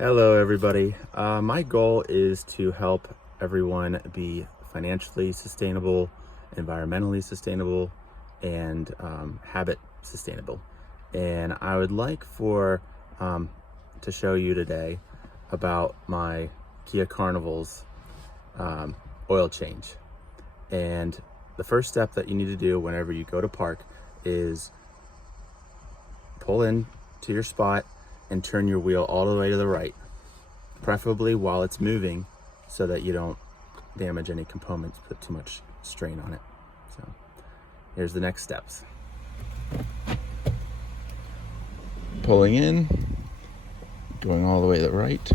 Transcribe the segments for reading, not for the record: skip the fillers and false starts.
Hello everybody. My goal is to help everyone be financially sustainable, environmentally sustainable, and habit sustainable. And I would like to show you today about my Kia Carnival's oil change. And the first step that you need to do whenever you go to park is pull in to your spot and turn your wheel all the way to the right, preferably while it's moving so that you don't damage any components, put too much strain on it. So here's the next steps. Pulling in, going all the way to the right,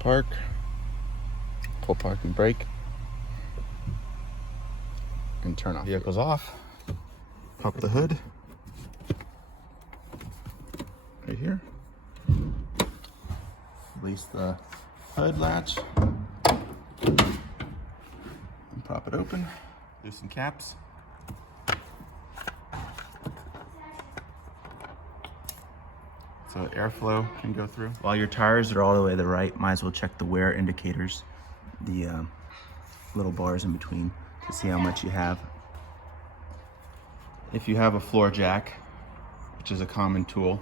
park, pull park and brake, and turn off. Vehicle's off, pop the hood, right here. Release the hood latch and prop it open. Loosen caps. So airflow can go through. While your tires are all the way to the right, might as well check the wear indicators, the little bars in between, to see how much you have. If you have a floor jack, which is a common tool,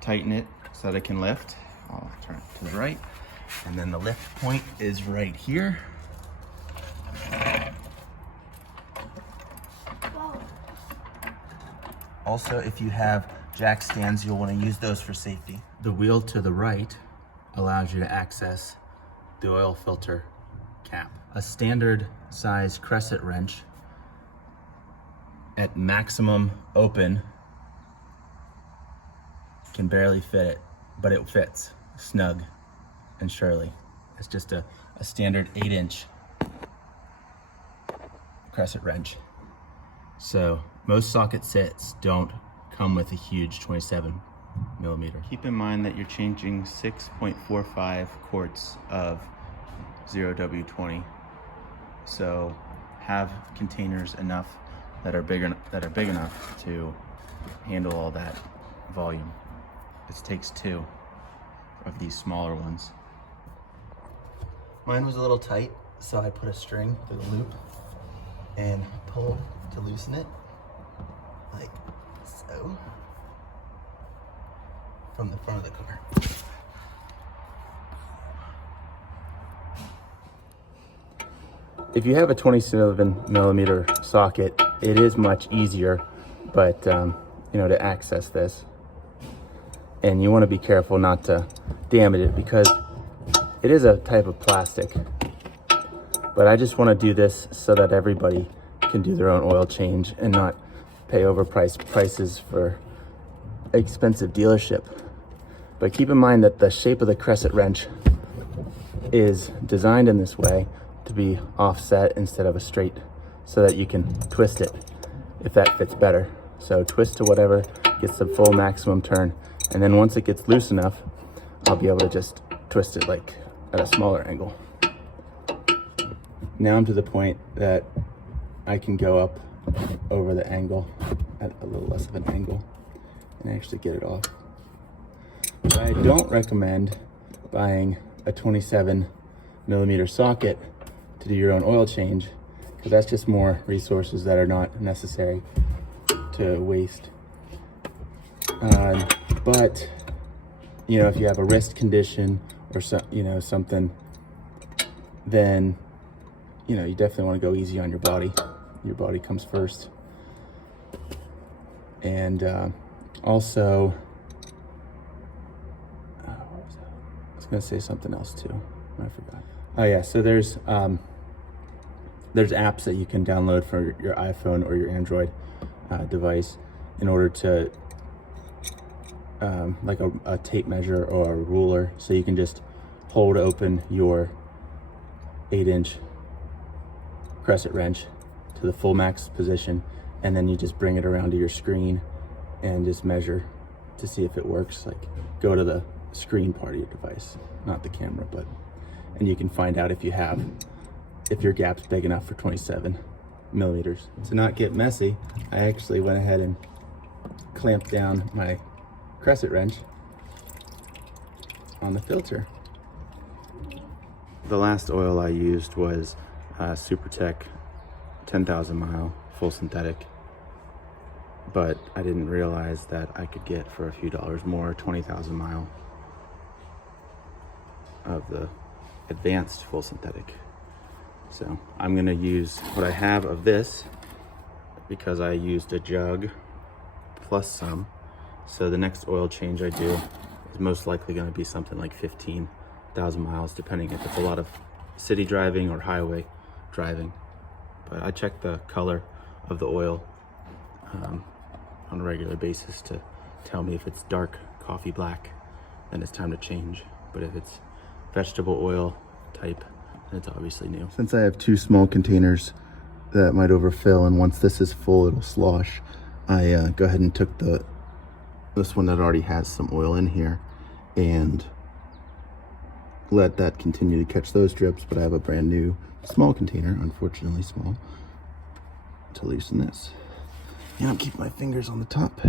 tighten it so that it can lift. I'll turn it to the right. And then the lift point is right here. Also, if you have jack stands, you'll want to use those for safety. The wheel to the right allows you to access the oil filter cap. A standard size crescent wrench at maximum open can barely fit it, but it fits snug and surely. It's just a standard 8-inch crescent wrench. So most socket sets don't come with a huge 27 millimeter. Keep in mind that you're changing 6.45 quarts of 0W20. So have containers enough that are big enough to handle all that volume. This takes 2 of these smaller ones. Mine was a little tight, so I put a string through the loop and pulled to loosen it, like so, from the front of the car. If you have a 27 millimeter socket, it is much easier, but to access this. And you want to be careful not to damage it because it is a type of plastic. But I just want to do this so that everybody can do their own oil change and not pay overpriced prices for expensive dealership. But keep in mind that the shape of the crescent wrench is designed in this way to be offset instead of a straight, so that you can twist it if that fits better. So twist to whatever gets the full maximum turn. And then once it gets loose enough, I'll be able to just twist it like at a smaller angle. Now I'm to the point that I can go up over the angle at a little less of an angle and actually get it off. But I don't recommend buying a 27 millimeter socket to do your own oil change, because that's just more resources that are not necessary to waste. But if you have a wrist condition or something, then you definitely want to go easy on your body. Your body comes first. And also, what was that? I was gonna say something else too. I forgot. Oh yeah, so there's apps that you can download for your iPhone or your Android device in order to like a tape measure or a ruler, so you can just hold open your 8-inch crescent wrench to the full max position, and then you just bring it around to your screen and just measure to see if it works. Like, go to the screen part of your device, not the camera, and you can find out if your gap's big enough for 27 millimeters. To not get messy, I actually went ahead and clamped down my crescent wrench on the filter. The last oil I used was Supertech 10,000 mile full synthetic, but I didn't realize that I could get for a few dollars more 20,000 mile of the advanced full synthetic. So I'm gonna use what I have of this because I used a jug plus some. So the next oil change I do is most likely gonna be something like 15,000 miles, depending if it's a lot of city driving or highway driving. But I check the color of the oil on a regular basis to tell me if it's dark coffee black, then it's time to change. But if it's vegetable oil type, then it's obviously new. Since I have two small containers that might overfill, and once this is full it'll slosh, I go ahead and took this one that already has some oil in here and let that continue to catch those drips. But I have a brand new small container, unfortunately small, to loosen this. And I'm keeping my fingers on the top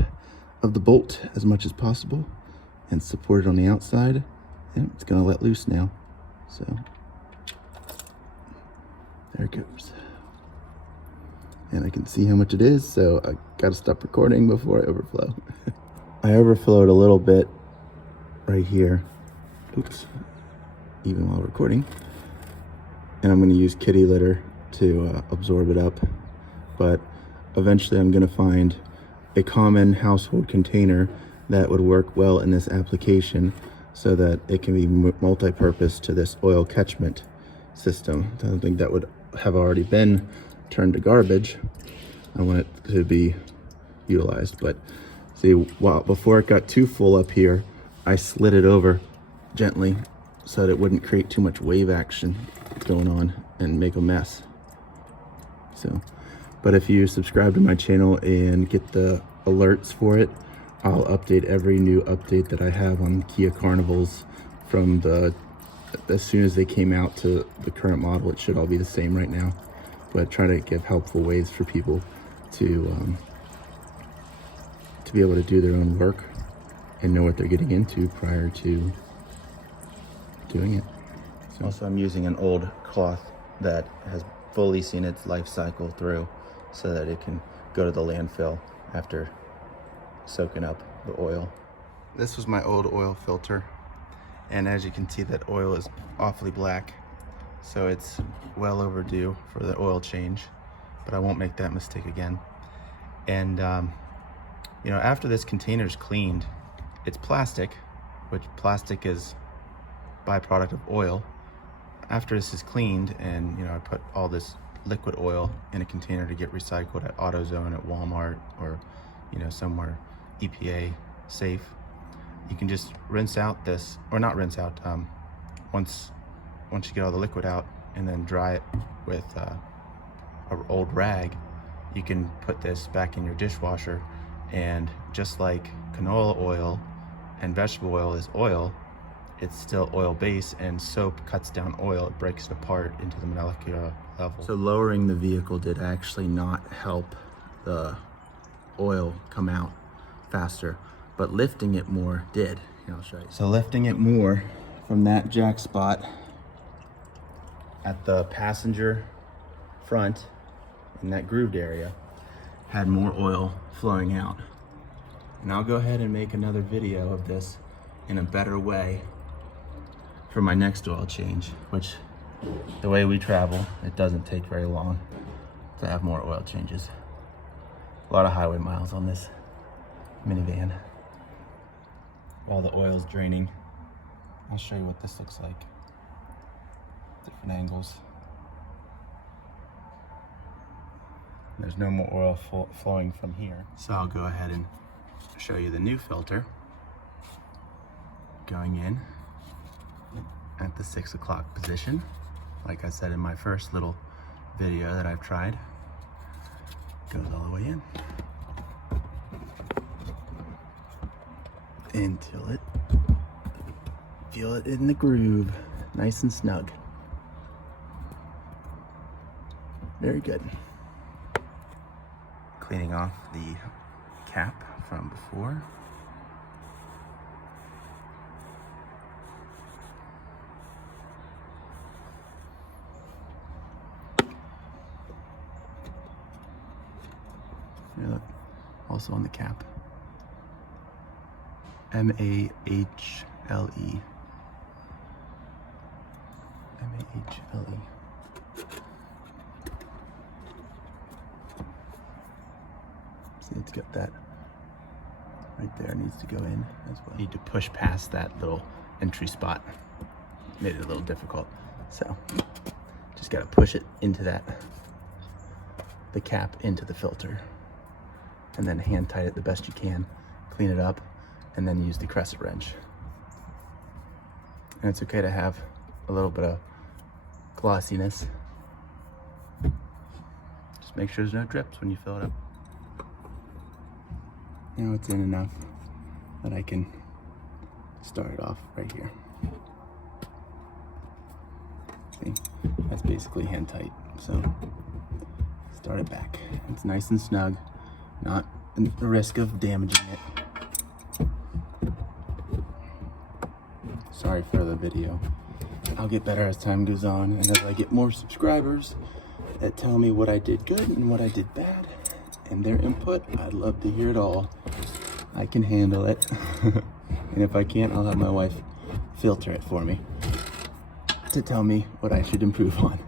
of the bolt as much as possible and support it on the outside. And it's gonna let loose now. So there it goes. And I can see how much it is, so I gotta stop recording before I overflow. I overflowed a little bit right here. Oops, even while recording. And I'm gonna use kitty litter to absorb it up. But eventually I'm gonna find a common household container that would work well in this application so that it can be multi-purpose to this oil catchment system. I don't think that would have already been turned to garbage. I want it to be utilized. But see, before it got too full up here, I slid it over gently so that it wouldn't create too much wave action going on and make a mess. So, but if you subscribe to my channel and get the alerts for it, I'll update every new update that I have on Kia Carnivals from as soon as they came out to the current model. It should all be the same right now, but try to give helpful ways for people to be able to do their own work and know what they're getting into prior to doing it. So. Also, I'm using an old cloth that has fully seen its life cycle through so that it can go to the landfill after soaking up the oil. This was my old oil filter, and as you can see, that oil is awfully black, so it's well overdue for the oil change, but I won't make that mistake again. And you know, after this container is cleaned, it's plastic, which plastic is byproduct of oil. After this is cleaned, and you know, I put all this liquid oil in a container to get recycled at AutoZone, at Walmart, or you know, somewhere EPA safe, you can just rinse out this, or not rinse out, once you get all the liquid out, and then dry it with an old rag. You can put this back in your dishwasher, and just like canola oil and vegetable oil is oil, it's still oil base, and soap cuts down oil. It breaks it apart into the molecular level. So lowering the vehicle did actually not help the oil come out faster, but lifting it more did. Here, I'll show you. So lifting it more from that jack spot at the passenger front in that grooved area had more oil flowing out. And I'll go ahead and make another video of this in a better way for my next oil change, which the way we travel, it doesn't take very long to have more oil changes. A lot of highway miles on this minivan. While the oil's draining, I'll show you what this looks like. Different angles. There's no more oil flowing from here. So I'll go ahead and show you the new filter going in at the 6 o'clock position. Like I said in my first little video that I've tried, goes all the way in until it, feel it in the groove, nice and snug. Very good. Cleaning off the cap from before. also on the cap. M-A-H-L-E. M-A-H-L-E. See, it's got that right there, needs to go in as well. Need to push past that little entry spot. Made it a little difficult. So just gotta push it into the cap into the filter, and then hand tight it the best you can, clean it up, and then use the crescent wrench. And it's okay to have a little bit of glossiness. Just make sure there's no drips when you fill it up. Now it's in enough that I can start it off right here. See, that's basically hand tight. So start it back. It's nice and snug, not at the risk of damaging it. Sorry for the video. I'll get better as time goes on, and as I get more subscribers that tell me what I did good and what I did bad, and their input, I'd love to hear it all. I can handle it. And if I can't, I'll have my wife filter it for me to tell me what I should improve on.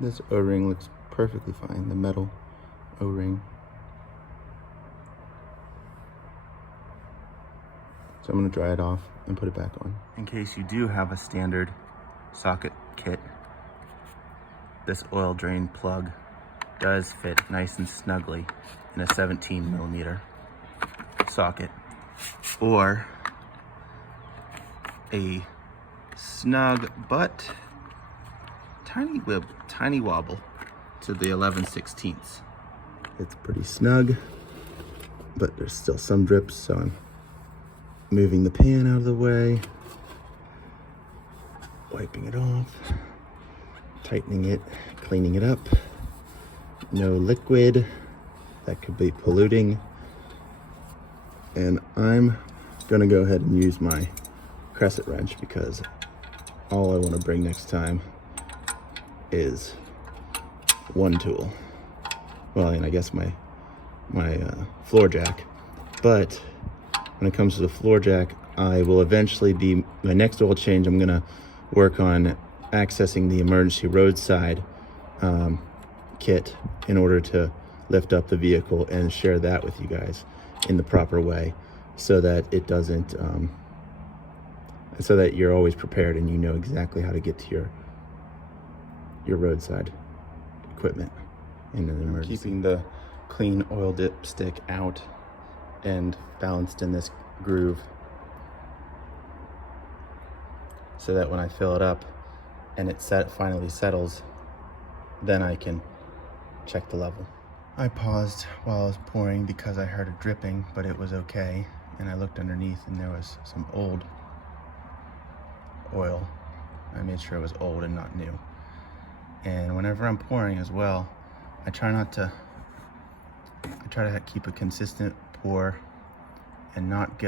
This O-ring looks perfectly fine, the metal O-ring. So I'm gonna dry it off and put it back on. In case you do have a standard socket kit, this oil drain plug does fit nice and snugly in a 17mm socket, or a snug but tiny wobble to the 11/16. It's pretty snug, but there's still some drips, so I'm moving the pan out of the way, wiping it off, tightening it, cleaning it up. No liquid that could be polluting. And I'm gonna go ahead and use my crescent wrench, because all I want to bring next time is one tool. Well, and I guess my floor jack. But when it comes to the floor jack, I will eventually be, my next oil change, I'm gonna work on accessing the emergency roadside kit in order to lift up the vehicle and share that with you guys in the proper way, so that it doesn't, so that you're always prepared and you know exactly how to get to your roadside equipment in an emergency. Keeping the clean oil dip stick out and balanced in this groove, so that when I fill it up and it finally settles, then I can check the level. I paused while I was pouring because I heard it dripping, but it was okay. And I looked underneath and there was some old oil. I made sure it was old and not new. And whenever I'm pouring as well, I try to keep a consistent pour and not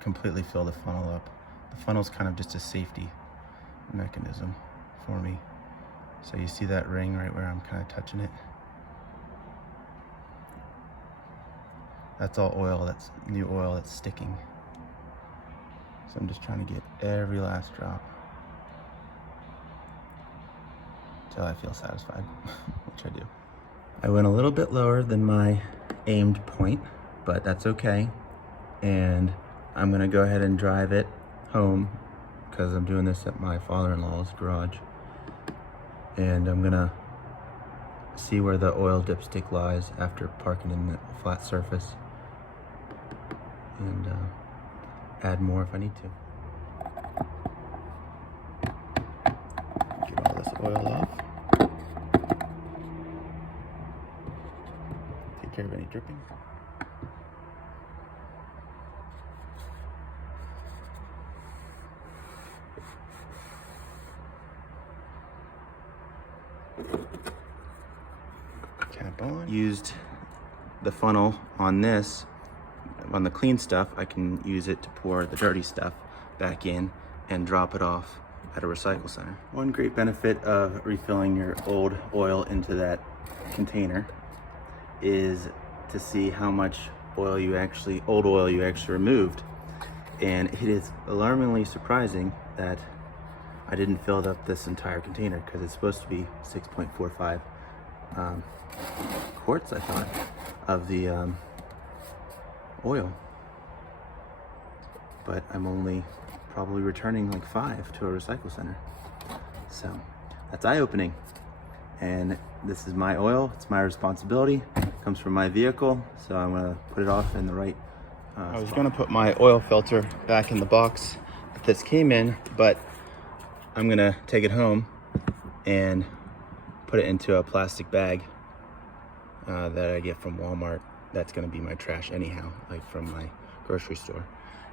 completely fill the funnel up. The funnel's kind of just a safety mechanism for me. So you see that ring right where I'm kind of touching it? That's all oil, that's new oil that's sticking. So I'm just trying to get every last drop until I feel satisfied, which I do. I went a little bit lower than my aimed point, but that's okay. And I'm gonna go ahead and drive it home, because I'm doing this at my father-in-law's garage. And I'm gonna see where the oil dipstick lies after parking in the flat surface, and add more if I need to. Get all this oil off. Take care of any dripping. Cap on. Used the funnel on this, on the clean stuff. I can use it to pour the dirty stuff back in and drop it off at a recycle center. One great benefit of refilling your old oil into that container is to see how much old oil you actually removed. And it is alarmingly surprising that I didn't fill up this entire container, because it's supposed to be 6.45 quarts, I thought, of the oil. But I'm only probably returning like 5 to a recycle center. So that's eye-opening. And this is my oil, it's my responsibility. It comes from my vehicle, so I'm gonna put it off in the right I was gonna put my oil filter back in the box that this came in, but I'm gonna take it home and put it into a plastic bag that I get from Walmart. That's gonna be my trash anyhow, like from my grocery store.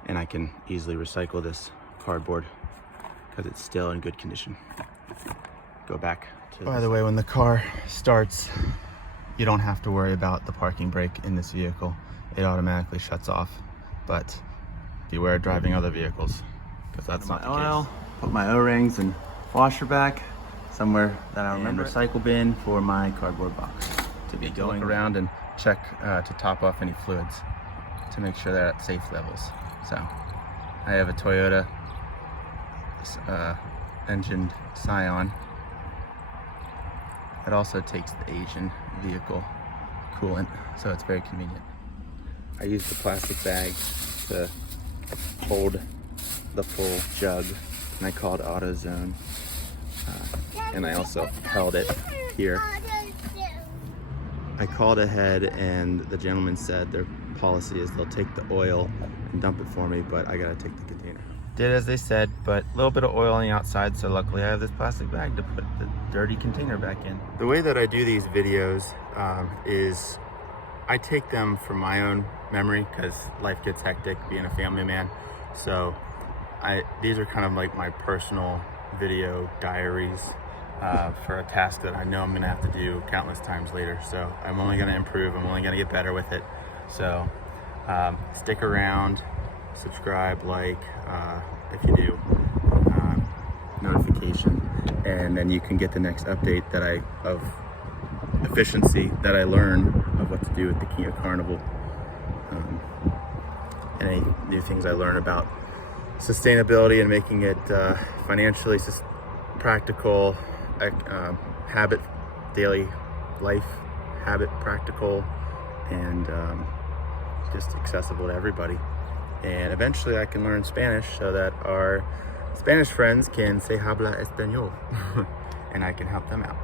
And I can easily recycle this cardboard because it's still in good condition. Go back to By the way, when the car starts, you don't have to worry about the parking brake in this vehicle. It automatically shuts off, but beware driving other vehicles, because that's not the case. Put my O-rings and washer back somewhere that I remember. Recycle bin for my cardboard box to be going around and check to top off any fluids to make sure they're at safe levels. So I have a Toyota engined Scion. It also takes the Asian vehicle coolant, so it's very convenient. I use the plastic bag to hold the full jug, and I called AutoZone, and I also held it here. I called ahead, and the gentleman said their policy is they'll take the oil and dump it for me, but I gotta take the container. Did as they said, but a little bit of oil on the outside, so luckily I have this plastic bag to put the dirty container back in. The way that I do these videos is I take them from my own memory, because life gets hectic being a family man. So these are kind of like my personal video diaries for a task that I know I'm gonna have to do countless times later. So I'm only gonna improve, I'm only gonna get better with it. So stick around, subscribe, like, if you do, notification, and then you can get the next update of efficiency that I learn of what to do with the Kia Carnival, and any new things I learn about sustainability and making it financially practical, daily life habit practical, and just accessible to everybody. And eventually I can learn Spanish so that our Spanish friends can say habla español and I can help them out.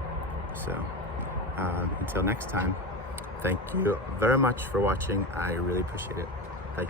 So until next time, thank you very much for watching. I really appreciate it. Bye.